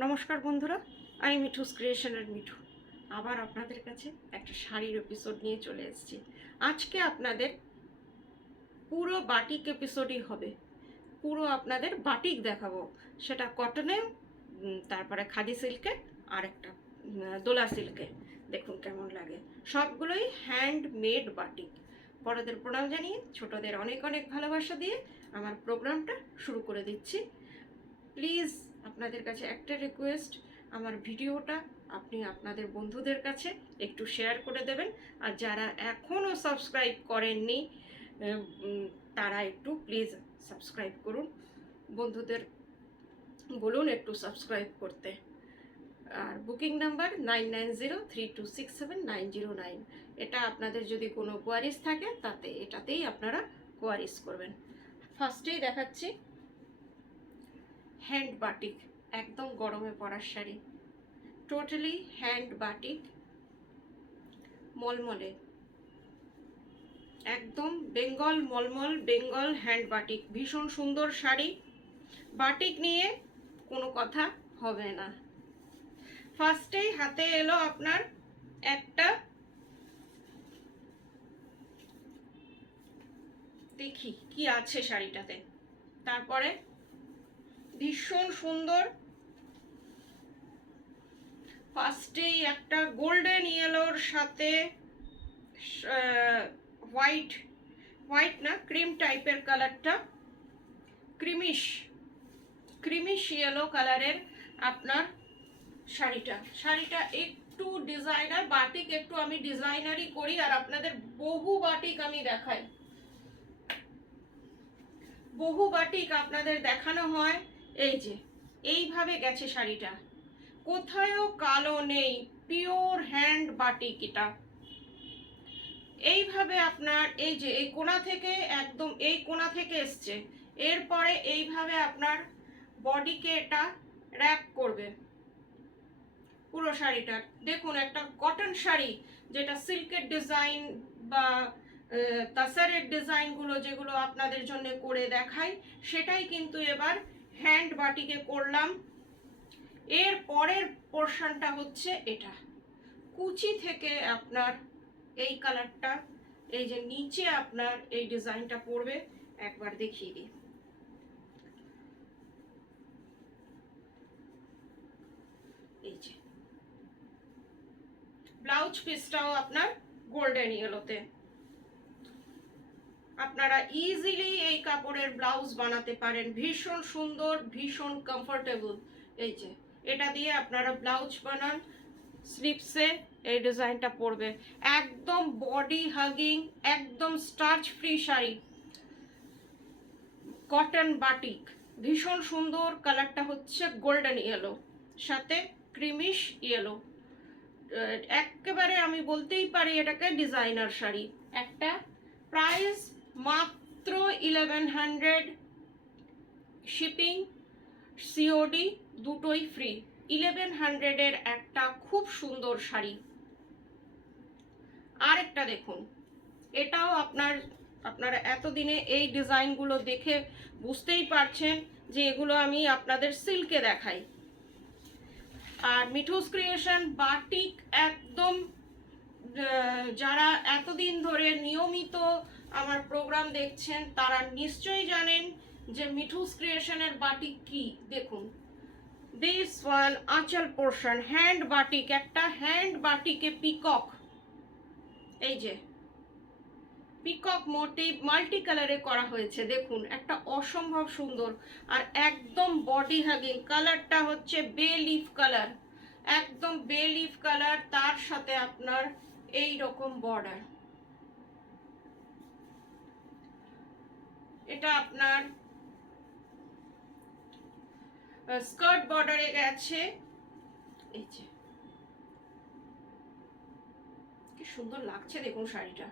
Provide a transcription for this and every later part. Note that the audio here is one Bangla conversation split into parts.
নমস্কার বন্ধুরা, আমি মিঠুস ক্রিয়েশনের মিঠু আবার আপনাদের কাছে একটা শাড়ির এপিসোড নিয়ে চলে এসেছি। আজকে আপনাদের পুরো বাটিক এপিসোডই হবে, পুরো আপনাদের বাটিক দেখাবো, সেটা কটনে, তারপরে খাদি সিল্কে, আর একটা দোলা সিল্কে। দেখুন কেমন লাগে, সবগুলোই হ্যান্ডমেড বাটিক। বড়দের প্রণাম জানিয়ে ছোটদের অনেক অনেক ভালোবাসা দিয়ে আমার প্রোগ্রামটা শুরু করে দিচ্ছি। প্লিজ আপনাদের কাছে একটা রিকোয়েস্ট, আমার ভিডিওটা আপনি আপনাদের বন্ধুদের কাছে একটু শেয়ার করে দেবেন, আর যারা এখনও সাবস্ক্রাইব করেননি তারা একটু প্লিজ সাবস্ক্রাইব করুন। বন্ধুদের বলুন একটু সাবস্ক্রাইব করতে। আর বুকিং নাম্বার 9903267909। এটা আপনাদের যদি কোনো কোয়ারিজ থাকে তাতে এটাতেই আপনারা কোয়ারিজ করবেন। ফার্স্টেই দেখাচ্ছি হ্যান্ড বাটিক, একদম গরমে পরার শাড়ি, টোটালি হ্যান্ড বাটিক, মলমলে, একদম বেঙ্গল মলমল বেঙ্গল হ্যান্ড বাটিক। ভীষণ সুন্দর শাড়ি, বাটিক নিয়ে কোনো কথা হবে না। ফার্স্টেই হাতে এলো আপনার একটা, দেখি কি আছে শাড়িটাতে। তারপরে ভীষণ সুন্দর, ফার্স্টেই একটা গোল্ডেন ইয়েলোর সাথে হোয়াইট, হোয়াইট না ক্রিম টাইপের কালারটা, ক্রিমিশ ইয়েলো কালারের আপনার শাড়িটা একটু ডিজাইনার বাটিক, একটু আমি ডিজাইনারই করি আর আপনাদের বহু বাটিক আমি দেখাই, বহু বাটিক আপনাদের দেখানো হয়। এই যে এইভাবে গেছে শাড়িটা, কোথায়ও কালো নেই, পিওর হ্যান্ড বাটিক এটা। এইভাবে আপনার এই যে এই কোণা থেকে, একদম এই কোণা থেকে এসছে, এরপরে এইভাবে আপনার বডিকে এটা র্যাপ করবে পুরো শাড়িটা। দেখুন একটা কটন শাড়ি, যেটা সিল্কের ডিজাইন বা তাসারের ডিজাইনগুলো যেগুলো আপনাদের জন্য করে দেখাই, সেটাই কিন্তু এবার হ্যান্ড বাটিকে করলাম। এর পরের পোর্শনটা হচ্ছে এটা, কুচি থেকে আপনার এই কালারটা, এই যে নিচে আপনার এই ডিজাইনটা পড়বে, একবার দেখিয়ে দিই। এই যে ব্লাউজ পিসটাও আপনার গোল্ডেন ইয়েলোতে। আপনারা ইজিলি এই কাপড়ের ব্লাউজ বানাতে পারেন, ভীষণ সুন্দর, ভীষণ কমফোর্টেবল। এই যে এটা দিয়ে আপনারা ব্লাউজ বানান, স্লিপসে এই ডিজাইনটা পড়বে, একদম বডি হাগিং, একদম starch free sari, cotton batik, ভীষণ সুন্দর। কালারটা হচ্ছে গোল্ডেন ইয়েলো সাথে ক্রিমিশ ইয়েলো, একেবারে আমি বলতেই পারি এটাকে ডিজাইনার শাড়ি একটা। প্রাইস মাত্র 1100, শিপিং সিওডি দুটোই ফ্রি। 1100-এর একটা খুব সুন্দর শাড়ি। আরেকটা দেখুন, এটাও আপনারা এতদিনে এই ডিজাইনগুলো দেখে বুঝতেই পারছেন যে এগুলো আমি আপনাদের সিল্কে দেখাই। আর মিঠুস ক্রিয়েশন বাটিক একদম, যারা এতদিন ধরে নিয়মিত আমার প্রোগ্রাম দেখছেন তারা নিশ্চয়ই জানেন যে মিঠুস ক্রিয়েশনের বাটিক কি। দেখুন দিস ওয়ান আঁচল পোর্শন হ্যান্ড বাটিক, একটা হ্যান্ড বাটিকে পিকক, এই যে পিকক মোটিভ মাল্টি কালারে করা হয়েছে, দেখুন একটা অসম্ভব সুন্দর। আর একদম বডি হাগিং, কালারটা হচ্ছে বে লিফ কালার, একদম বে লিফ কালার, তার সাথে আপনার এই রকম বর্ডার। এটা আপনার স্কার্ট বর্ডারে গেছে। এই যে কি সুন্দর লাগছে দেখুন শাড়িটা,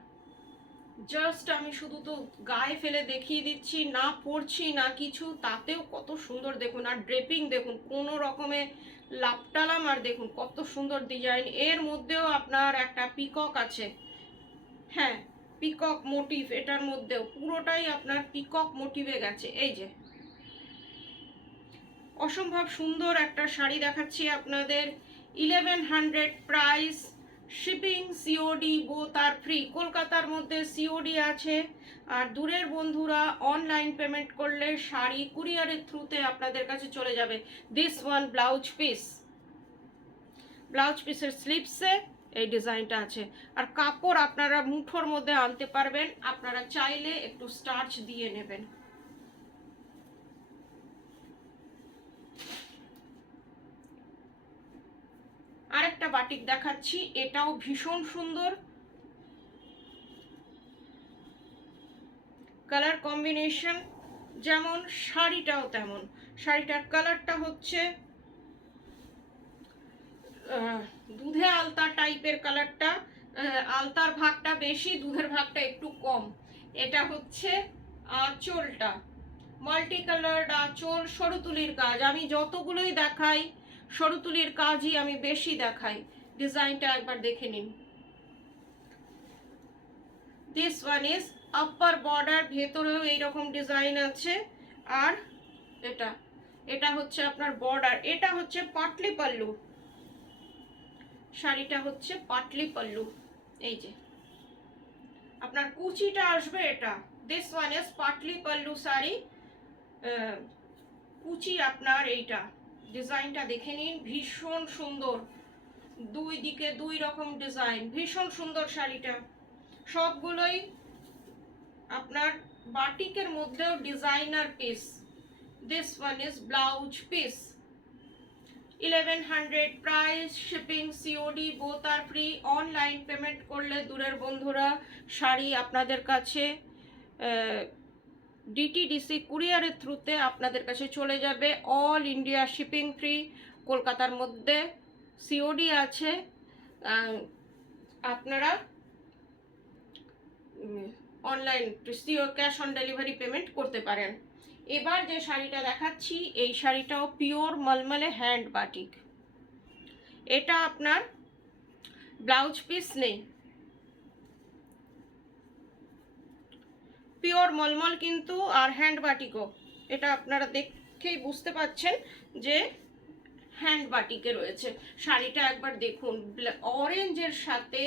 জাস্ট আমি শুধু তো গায়ে ফেলে দেখিয়ে দিচ্ছি, না পরছি না কিছু, তাতেও কত সুন্দর দেখুন। আর ড্রেপিং দেখুন, কোনো রকমে লাপটালাম, আর দেখুন কত সুন্দর ডিজাইন। এর মধ্যেও আপনার একটা পিকক আছে, হ্যাঁ পিকক মোটিভ, এটার মধ্যেও পুরোটাই আপনার পিকক মোটিভে গেছে। এই যে অসম্ভব সুন্দর একটা শাড়ি দেখাচ্ছি আপনাদের। 1100 price, shipping COD both are free. কলকাতার মধ্যে সিওডি আছে, আর দূরের বন্ধুরা অনলাইন পেমেন্ট করলে শাড়ি কুরিয়ারের থ্রুতে আপনাদের কাছে চলে যাবে। This one blouse piece, blouse পিসের স্লিপসে এই ডিজাইনটা আছে। আর কাপড় আপনারা মুঠোর মধ্যে আনতে পারবেন, আপনারা চাইলে একটু স্টার্চ দিয়ে নেবেন। আরেকটা বাটিক দেখাচ্ছি, এটাও ভীষণ সুন্দর, কালার কম্বিনেশন যেমন শাড়িটাও তেমন। শাড়িটার কালারটা হচ্ছে দুধে আলতা টাইপের কালারটা, আলতার ভাগটা বেশি, দুধের ভাগটা একটু কম। এটা হচ্ছে আঁচলটা, মাল্টি কালার আঁচল, সরু তুলির কাজ। আমি যতগুলোই দেখাই সরু তুলির কাজই আমি বেশি দেখাই। ডিজাইনটা একবার দেখে নিন। This one is upper border, ভেতরেও এইরকম ডিজাইন আছে। আর এটা এটা হচ্ছে আপনার বর্ডার, এটা হচ্ছে পাটলি পাল্লু। শাড়িটা হচ্ছে পাটলি পাল্লু, এই যে আপনার কুচিটা আসবে এটা। This one is Patli pallu sari, কুচি আপনার এইটা। ডিজাইনটা দেখে নিন, ভীষণ সুন্দর, দুই দিকে দুই রকম ডিজাইন, ভীষণ সুন্দর শাড়িটা। সবগুলোই আপনার বাটিকের মধ্যেও designer piece. This one is blouse piece, 1100 price, shipping COD both are free. Online payment করলে দূরের বন্ধুরা শাড়ি আপনাদের কাছে ডিটিডিসি কুরিয়ারের থ্রুতে আপনাদের কাছে চলে যাবে। All India shipping free. কলকাতার মধ্যে সিওডি আছে, আপনারা online cash on delivery payment করতে পারেন। এবার যে শাড়িটা দেখাচ্ছি, এই শাড়িটাও পিওর মলমলে হ্যান্ড বাটিক। এটা আপনার ব্লাউজ পিস নেই, পিওর মলমল কিন্তু, আর হ্যান্ড বাটিকও। এটা আপনারা দেখেই বুঝতে পাচ্ছেন যে হ্যান্ড বাটিকে রয়েছে। শাড়িটা একবার দেখুন, অরেঞ্জের সাথে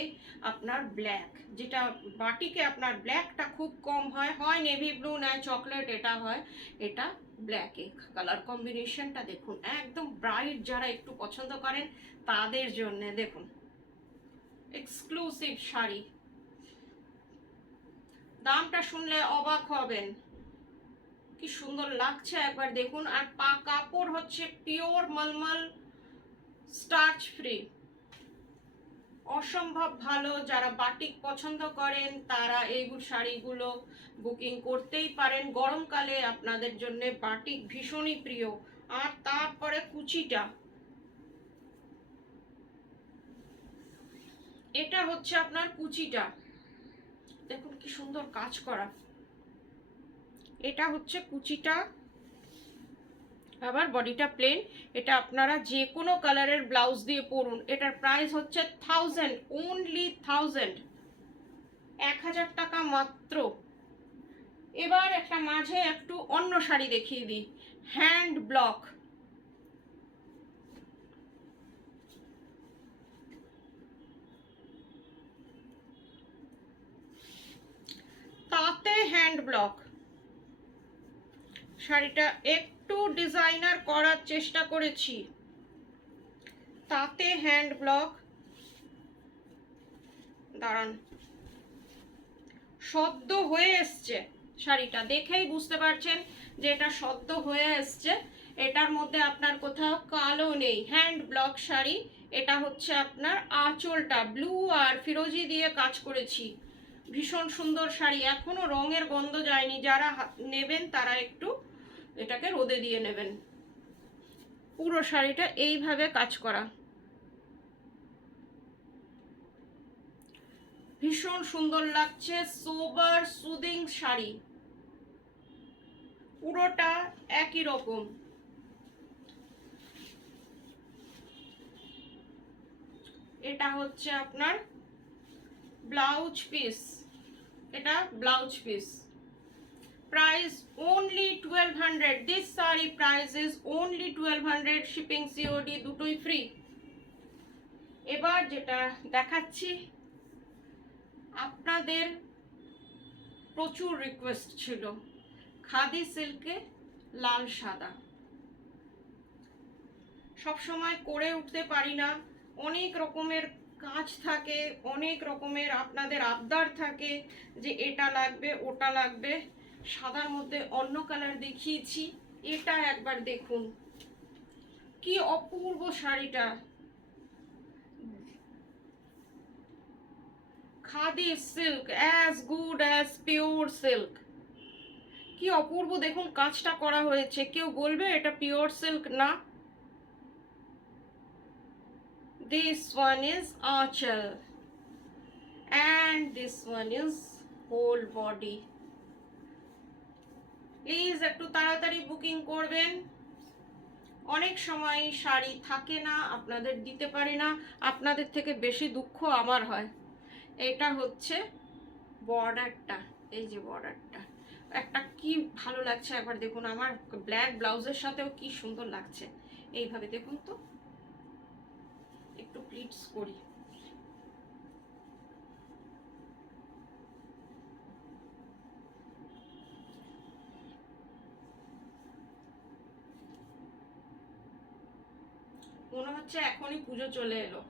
আপনার ব্ল্যাক, যেটা বাটিকে আপনার ব্ল্যাকটা খুব কম হয়, হয় নেভি ব্লু নয় চকলেট, এটা হয়, এটা ব্ল্যাকে। কালার কম্বিনেশনটা দেখুন, একদম ব্রাইট, যারা একটু পছন্দ করেন তাদের জন্য দেখুন এক্সক্লুসিভ শাড়ি। দামটা শুনলে অবাক হবেন, কি সুন্দর লাগছে একবার দেখুন। আর কাপড় হচ্ছে পিওর মলমল, স্টার্চ ফ্রি, অসম্ভব ভালো। যারা বাটিক পছন্দ করেন তারা এই শাড়িগুলো বুকিং করতেই পারেন। গরমকালে আপনাদের জন্য বাটিক ভীষণই প্রিয়। আর তারপরে কুচিটা, এটা হচ্ছে আপনার কুচিটা, দেখুন কি সুন্দর কাজ করা। এটা হচ্ছে কুচিটা, আবার বডিটা প্লেন। এটা আপনারা যে কোনো কালারের ব্লাউজ দিয়ে পরুন। এটার প্রাইস হচ্ছে 1000, অনলি 1000, 1000 টাকা মাত্র। এবার একটা মাঝে একটু অন্য শাড়ি দেখিয়ে দিই, হ্যান্ড ব্লক। তাতে হ্যান্ড ব্লক শাড়িটা একটু ডিজাইনার করার চেষ্টা করেছি। তাতে হ্যান্ড ব্লক, দাঁড়ান, সদ্য হয়ে এসছে শাড়িটা, দেখেই বুঝতে পারছেন যে এটা সদ্য হয়ে এসছে। এটার মধ্যে আপনার কোথাও কালো নেই, হ্যান্ড ব্লক শাড়ি। এটা হচ্ছে আপনার আঁচলটা ব্লু আর ফিরোজি দিয়ে কাজ করেছি, ভীষণ সুন্দর শাড়ি। এখনো রঙের গন্ধ যায়নি, যারা নেবেন তারা একটু এটাকে রোদে দিয়ে নেবেন। পুরো শাড়িটা এইভাবে কাজ করা, ভীষণ সুন্দর লাগছে, সোবার সুদিং শাড়ি, পুরোটা একই রকম। এটা হচ্ছে আপনার ব্লাউজ পিস, এটা blouse piece. price only 1200. This saree price is only 1200. Shipping COD দুটোই ফ্রি। এবার যেটা দেখাচ্ছি, আপনাদের প্রচুর রিকোয়েস্ট ছিল খাদি সিল্কে লাল সাদা। সব সময় করে উঠতে পারি না, অনেক রকমের কাজ থাকে, অনেক রকমের আপনাদের আবদার থাকে যে এটা লাগবে ওটা লাগবে। সাদার মধ্যে অন্য কালার দেখিয়েছি, এটা একবার দেখুন কি অপূর্ব শাড়িটা। Khadi silk, as good as pure silk. কি অপূর্ব দেখুন কাজটা করা হয়েছে, কেউ বলবে এটা পিওর সিল্ক না। This one is Aanchal and this one is whole body. Please একটু তাড়াতাড়ি বুকিং করবেন। অনেক সময় শাড়ি থাকে না, আপনাদের দিতে পারি না, আপনাদের থেকে বেশি দুঃখ আমার হয়। এটা হচ্ছে বর্ডারটা, এই যে বর্ডারটা একটা কি ভালো লাগছে একবার দেখুন। আমার ব্ল্যাক ব্লাউজের সাথেও কি সুন্দর লাগছে। এইভাবে দেখুন তো, একটু প্লিটস করি। মনে হচ্ছে এখনই পুজো চলে এলো।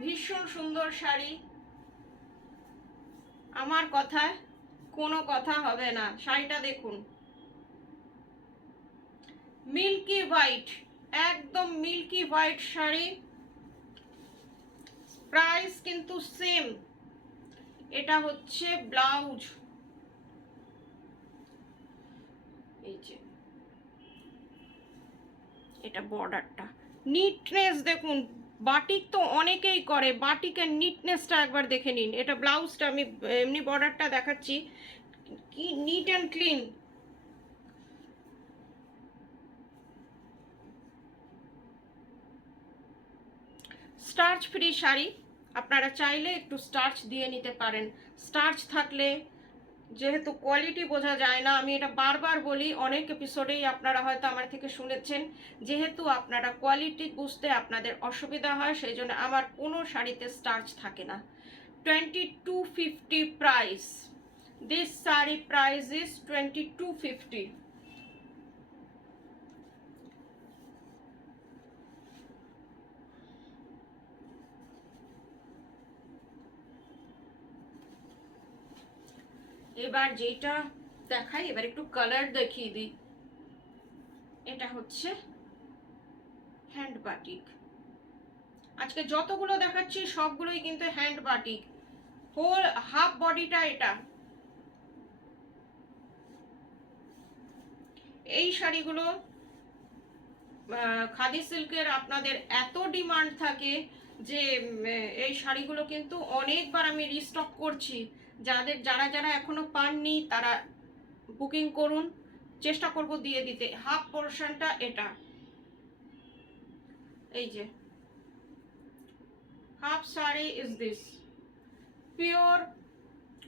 ভীষণ সুন্দর শাড়ি, আমার কথায় কোনো কথা হবে না। শাড়িটা দেখুন, মিল্কি হোয়াইট, একদম মিল্কি হোয়াইট শাড়ি। প্রাইস কিন্তু সেম। এটা হচ্ছে ব্লাউজ, এই যে এটা বর্ডারটা। নিটনেস দেখুন, বাটিক তো অনেকেই করে, বাটিকের নিটনেসটা একবার দেখে নিন। এটা ব্লাউজটা, আমি এমনি বর্ডারটা দেখাচ্ছি, কি neat and clean. Starch free sari, আপনারা চাইলে একটু স্টার্চ দিয়ে নিতে পারেন। স্টার্চ থাকলে যেহেতু কোয়ালিটি বোঝা যায় না, আমি এটা বারবার বলি, অনেক এপিসোডেই আপনারা হয়তো আমার থেকে শুনেছেন, যেহেতু আপনারা কোয়ালিটি বুঝতে আপনাদের অসুবিধা হয়, সেই জন্য আমার কোনো শাড়িতে স্টার্চ থাকে না। 2250 price. This sari price is 2250। এবার যেটা দেখাই, এবার একটু কালার দেখিয়ে দিই। এটা হচ্ছে হ্যান্ড বাটিক। আজকে যতগুলো দেখাচ্ছি সবগুলোই কিন্তু হ্যান্ড বাটিক। হোল হাফ বডিটা এটা। এই শাড়িগুলো খাদি সিল্কের আপনাদের এত ডিমান্ড থাকে যে এই শাড়িগুলো কিন্তু অনেকবার আমি রিস্টক করছি। যারা যারা এখনো পাননি তারা বুকিং করুন, চেষ্টা করব দিয়ে দিতে। হাফ পোর্শনটা এটা, এই যে half sari is this, pure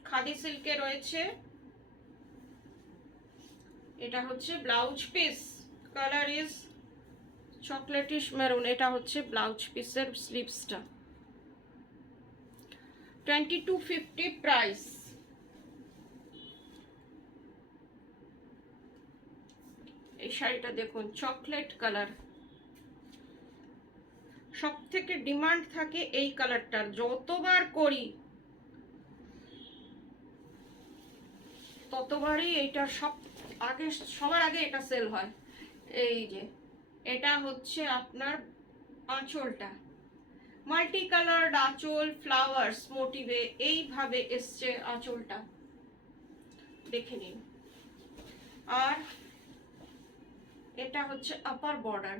khadi সিল্কে রয়েছে। এটা হচ্ছে blouse piece, colour is chocolatish maroon. এটা হচ্ছে ব্লাউজ পিসের স্লিভসটা। 2250 প্রাইস। এই শাড়িটা দেখুন, চকলেট কালার। সব থেকে ডিমান্ড থাকে এই কালারটার, যতবার করি ততবারই এইটা সবার আগে এটা সেল হয়। এই যে এটা হচ্ছে আপনার আঁচলটা, মাল্টি কালার্ড আঁচল, ফ্লাওয়ার্স মোটিভে এইভাবে এসছে আঁচলটা, দেখে নিন। আর এটা হচ্ছে আপার বর্ডার।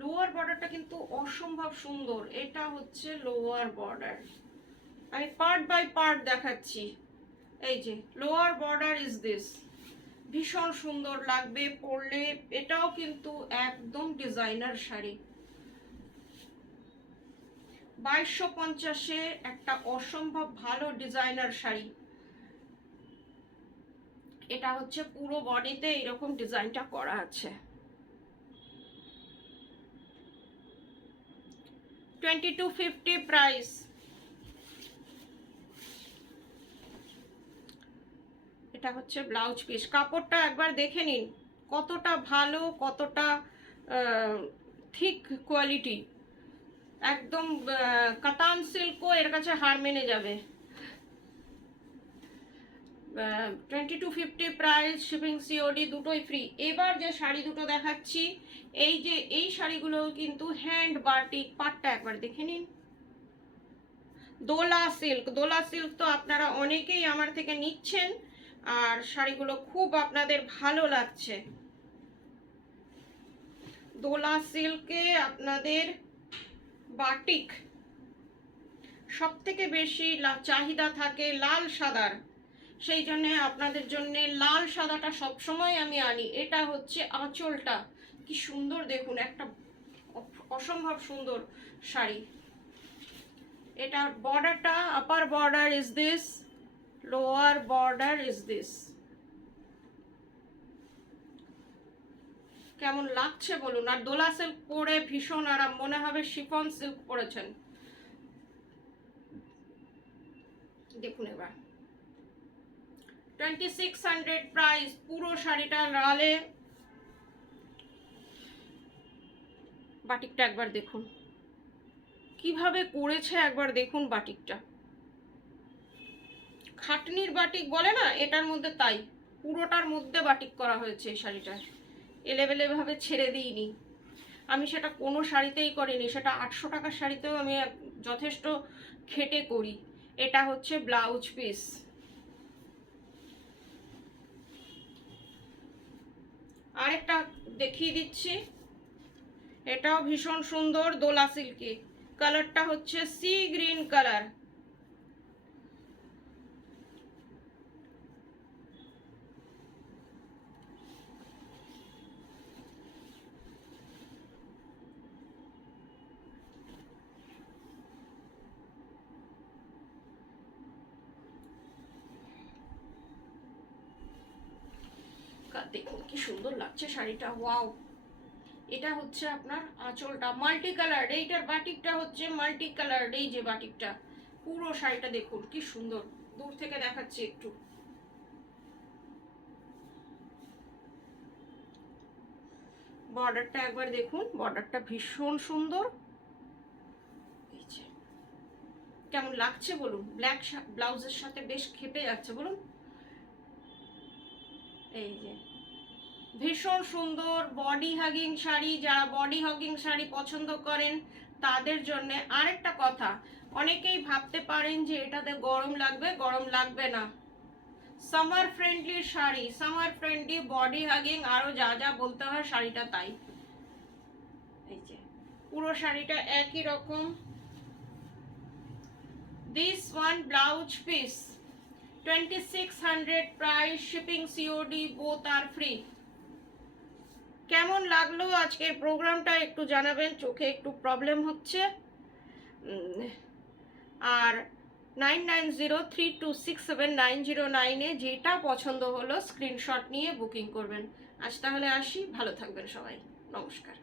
লোয়ার বর্ডারটা কিন্তু অসম্ভব সুন্দর। এটা হচ্ছে লোয়ার বর্ডার, আমি পার্ট বাই পার্ট দেখাচ্ছি। এই যে লোয়ার বর্ডার ইজ দিস, ভীষণ সুন্দর লাগবে পরলে। এটাও কিন্তু একদম ডিজাইনার শাড়ি। 2250-এ একটা অসম্ভব ভালো ডিজাইনার শাড়ি। এটা হচ্ছে পুরো বডিতে এরকম ডিজাইনটা করা আছে। 2250 প্রাইস। এটা হচ্ছে ব্লাউজ পিস। কাপড়টা একবার দেখে নিন কতটা ভালো, কতটা থিক কোয়ালিটি, একদম কাতান সিল্কও এর কাছে হার মেনে যাবে। 2250 প্রাইস, শিপিং সিওডি দুটোই ফ্রি। এবার যে শাড়ি দুটো দেখাচ্ছি, এই শাড়িগুলো কিন্তু হ্যান্ড বাটিক। পাটটা একবার দেখে নিন। দোলা সিল্ক। দোলা সিল্ক তো আপনারা অনেকেই আমার থেকে নিচ্ছেন, আর শাড়িগুলো খুব আপনাদের ভালো লাগছে। দোলা সিল্কে আপনাদের বাটিক সব থেকে বেশি চাহিদা থাকে লাল সাদার, সেই জন্য আপনাদের জন্য লাল সাদাটা সবসময় আমি আনি। এটা হচ্ছে আঁচলটা, কি সুন্দর দেখুন, একটা অসম্ভব সুন্দর শাড়ি। এটার বর্ডারটা, upper border is this, lower border is this. কেমন লাগছে বলুন। আর দোলা সিল্ক পরে ভীষণ আরাম, মনে হবে শিফন সিল্ক পরেছেন। দেখুন এবার 2600 প্রাইস। পুরো শাড়িটা লালে। বাটিকটা একবার দেখুন কিভাবে করেছে, একবার দেখুন বাটিকটা। খাটনির বাটিক বলে না, এটার মধ্যে তাই পুরোটার মধ্যে বাটিক করা হয়েছে এই শাড়িটা। এলেবেলে ভাবে ছেড়ে দিইনি আমি, সেটা কোনো শাড়িতেই করিনি, সেটা 800 টাকার শাড়িতেও আমি যথেষ্ট খেটে করি। এটা হচ্ছে ব্লাউজ পিস। আরেকটা দেখিয়ে দিচ্ছি, এটাও ভীষণ সুন্দর দোলা সিল্কি। কালারটা হচ্ছে সি গ্রিন কালার। দেখুন কি সুন্দর লাগছে শাড়িটা, ওয়াও। এটা হচ্ছে আপনার আঁচলটা মাল্টি কালার, এইটার বাটিকটা হচ্ছে মাল্টি কালার। এই যে বাটিকটা, পুরো শাড়িটা দেখুন কি সুন্দর। দূর থেকে দেখাচ্ছি একটু। বর্ডারটা একবার দেখুন, বর্ডারটা ভীষণ সুন্দর। কেমন লাগছে বলুন, ব্ল্যাক ব্লাউজের সাথে বেশ খেপে যাচ্ছে বলুন। এই যে ভীষণ সুন্দর বডি হাগিং শাড়ি। যারা বডি হাগিং শাড়ি পছন্দ করেন তাদের জন্য। আরেকটা কথা, অনেকেই ভাবতে পারেন যে এটাতে গরম লাগবে, গরম লাগবে না। Summer friendly sari, summer friendly, body hugging, আরো যা যা বলতে হয় শাড়িটা তাই। এই যে পুরো শাড়িটা একই রকম। This one blouse piece 2600 price, shipping COD both are free. কেমন লাগলো আজকের প্রোগ্রামটা একটু জানাবেন, চোখে একটু প্রবলেম হচ্ছে। আর 9903267909 যেটা পছন্দ হলো স্ক্রিনশট নিয়ে বুকিং করবেন। আজ তাহলে আসি, ভালো থাকবেন সবাই, নমস্কার।